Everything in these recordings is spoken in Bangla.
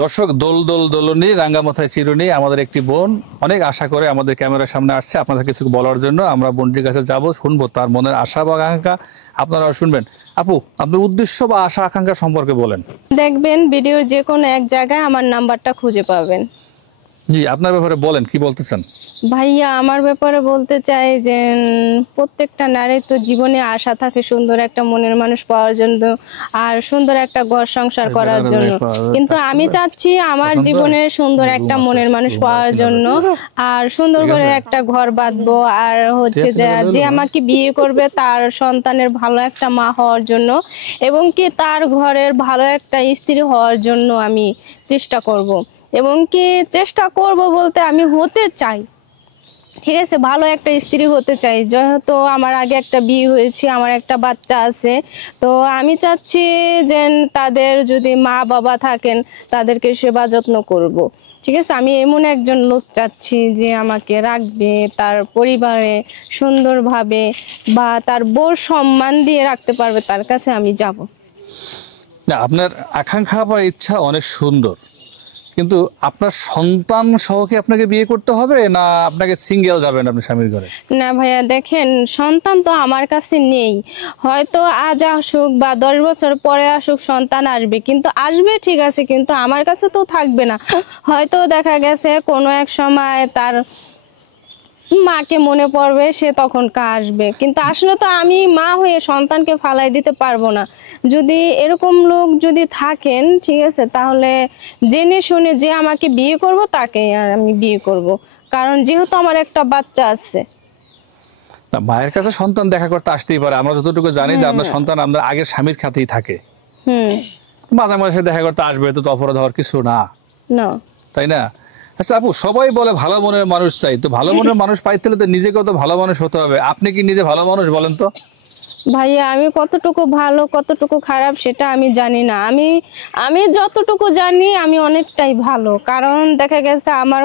দর্শক দোল দোল দোলনি রাঙ্গামাথায় চিরুনি আমাদের একটি বোন অনেক আশা করে আমাদের ক্যামেরার সামনে আসছে আপনাদের কিছু বলার জন্য। আমরা বোনটির কাছে যাব, শুনবো তার মনের আশা বা আকাঙ্ক্ষা, আপনারাও শুনবেন। আপু, আপনার উদ্দেশ্য বা আশা আকাঙ্ক্ষা সম্পর্কে বলেন। দেখবেন ভিডিওর যে কোনো এক জায়গায় আমার নাম্বারটা খুঁজে পাবেন। জি, আপনার ব্যাপারে বলেন, কি বলতেছেন? ভাইয়া, আমার ব্যাপারে বলতে চাই যে প্রত্যেকটা নারীর তো জীবনে আশা থাকে সুন্দর একটা মনের মানুষ পাওয়ার জন্য আর সুন্দর একটা ঘর সংসার করার জন্য, কিন্তু আমি চাচ্ছি আমার জীবনে সুন্দর একটা মনের মানুষ পাওয়ার জন্য আর সুন্দর করে একটা ঘর বাঁধবো, আর হচ্ছে যে আমাকে বিয়ে করবে তার সন্তানের ভালো একটা মা হওয়ার জন্য এবং কি তার ঘরের ভালো একটা স্ত্রী হওয়ার জন্য আমি চেষ্টা করব। এবং কি চেষ্টা করব বলতে আমি হতে চাই, ঠিক আছে, ভালো একটা স্ত্রী হতে চাই। যেহেতু আমার আগে একটা বিয়ে হয়েছে, আমার একটা বাচ্চা আছে, তো আমি চাচ্ছি যে তাদের যদি মা বাবা থাকেন তাদেরকে সেবা যত্ন করব। ঠিক আছে, আমি এমন একজন লোক চাচ্ছি যে আমাকে রাখবে তার পরিবারে সুন্দরভাবে বা তার বউর সম্মান দিয়ে রাখতে পারবে, তার কাছে আমি যাব। না, আপনার আকাঙ্ক্ষা বা ইচ্ছা অনেক সুন্দর, কিন্তু আপনার সন্তান সহ কি আপনাকে বিয়ে করতে হবে, না আপনাকে সিঙ্গেল যাবেন আপনি স্বামীর ঘরে? না ভাইয়া, দেখেন সন্তান তো আমার কাছে নেই, হয়তো আজ আসুক বা 10 বছর পরে আসুক সন্তান আসবে, কিন্তু আসবে ঠিক আছে, কিন্তু আমার কাছে তো থাকবে না। হয়তো দেখা গেছে কোনো এক সময় তার মাকে মনে পড়বে, সে তখন আসবে, কিন্তু আসলে তো আমি মা হয়ে সন্তানকে ফালাই দিতে পারবো না। যদি এরকম লোক যদি থাকেন, ঠিক আছে, তাহলে জেনে শুনে যে আমাকে বিয়ে করব তাকে আর আমি বিয়ে করব, কারণ যেহেতু আমার একটা বাচ্চা আছে। না, মায়ের কাছে সন্তান দেখা করতে আসতেই পারে, আমরা যতটুকু জানি যে আপনার সন্তান আপনার আগের স্বামীর খাতেই থাকে। মাঝে মাঝে দেখা করতে আসবে, তো অপরাধ হওয়ার কিছু না, তাই না? আচ্ছা আপু, সবাই বলে ভালো মনের মানুষ চাই, তো ভালো মনের মানুষ পাইতে হলে তো নিজেকেও তো ভালো মানুষ হতে হবে। আপনি কি নিজে ভালো মানুষ বলেন তো? ভাইয়া, আমি কতটুকু ভালো কতটুকু খারাপ সেটা আমি জানি না। আমি যতটুকু জানি আমি অনেকটাই ভালো, কারণ দেখা গেছে আমার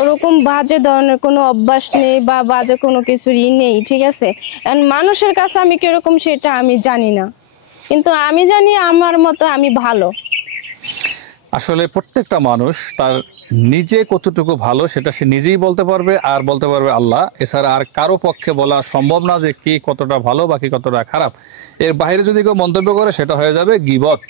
ওরকম বাজে ধরনের কোনো অভ্যাস নেই বা বাজে কোনো কিছুরই নেই, ঠিক আছে। মানুষের কাছে আমি কিরকম সেটা আমি জানি না, কিন্তু আমি জানি আমার মতো আমি ভালো। আসলে প্রত্যেকটা মানুষ তার নিজে কতটুকু ভালো সেটা সে নিজেই বলতে পারবে, আর বলতে পারবে আল্লাহ। এছাড়া আর কারো পক্ষে বলা সম্ভব না যে কে কতটা ভালো বা কে কতটা খারাপ। এর বাইরে যদি কেউ মন্তব্য করে সেটা হয়ে যাবে গীবত,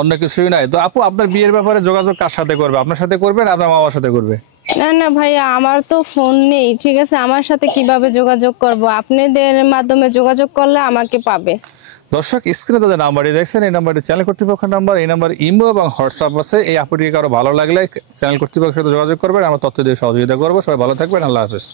অন্য কিছুই নাই। তো আপু, আপনার বিয়ের ব্যাপারে যোগাযোগ কার সাথে করবে? আপনার সাথে করবে না আপনার মামার সাথে করবে? না না ভাইয়া, আমার তো ফোন নেই, ঠিক আছে, আমার সাথে কিভাবে যোগাযোগ করব? আপনাদের মাধ্যমে যোগাযোগ করলে আমাকে পাবে। দর্শক, স্ক্রিনে তাদের নাম্বারটি দেখছেন, এই নাম্বারটি চ্যানেল কর্তৃপক্ষের নাম্বার। এই নাম্বার ইমো এবং হোয়াটসঅ্যাপ আছে। এই আপুটিকে কারো ভালো লাগলে চ্যানেল কর্তৃপক্ষের সাথে যোগাযোগ করবেন, আমরা তথ্য দিয়ে সহযোগিতা করবো। সবাই ভালো থাকবেন, আল্লাহ হাফেজ।